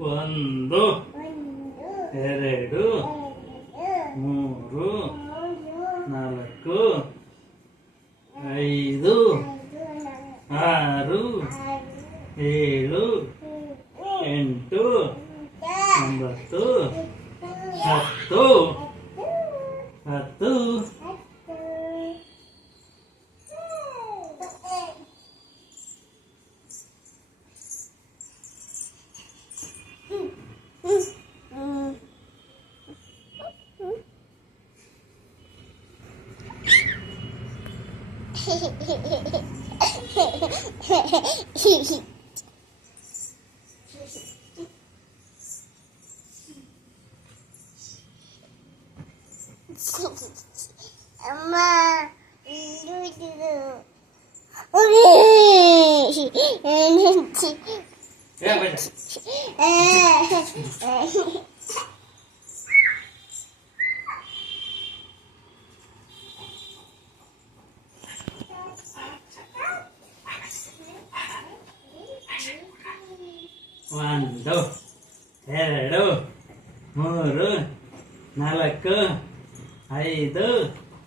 ಒಂದು, ಎರಡು, ಮೂರು, ನಾಲ್ಕು, ಐದು, ಆರು, ಏಳು, ಎಂಟು, ಒಂಬತ್ತು, ಹತ್ತು, ಹತ್ತು, Amma, ಒಂದು, ಎರಡು, ಮೂರು, ನಾಲ್ಕು, ಐದು,